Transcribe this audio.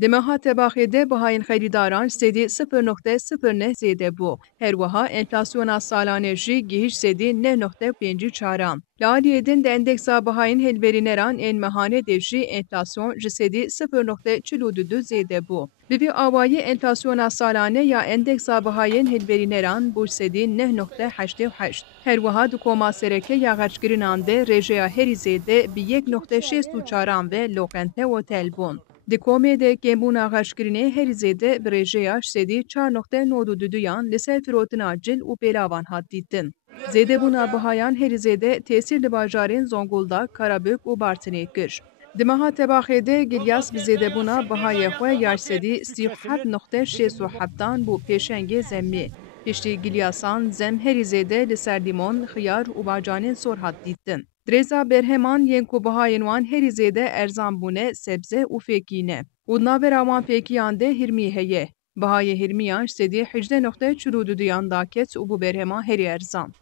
Demeha tebaxede bahayên xerídaran sedî 0.09 zêde bû. Herwiha enflasyona salane jî gihîş sedî 9.54. Li Aliyê din di endeksa bahayên hilberîneran ên mehanê de jî enflasyon ji sedî 0.42 zêde bû. Bi vî awayî enflasyona salane ya endeksa bahayên hilberîneran bû sedî 9.88. Herwiha di koma sereke ya xerçkirinan de rêjeya herî zêde bi 1.64 ve loqente otel bûn. Di komê de kêmbûna xerçkirinê herî zêde bi rêjeya sedî 4.92 li ser firotina cil û pêlavan hat dîtin. Zêdebûna bihayan herî zêde tesîr li bajarên Zonguldak, Karabük û Bartinê kir. Di meha tebaxê de Gilyas bi zêdebûna bihayê xwe ya sedî 37.67 bû pêşengê zemmê. Piştî Gilyasan, zem herî zêde li ser lîmon, xiyar û bacanên sor hat dîtin. Dirêza berheman yên ku bihayên wan herî zêde erzan bûne sebze û fêkî ne. û navbera wan fêkiyan de hirmî heye. Bihayê hirmiyan ji sedî 18.42 da ket û bû berheman herî erzan.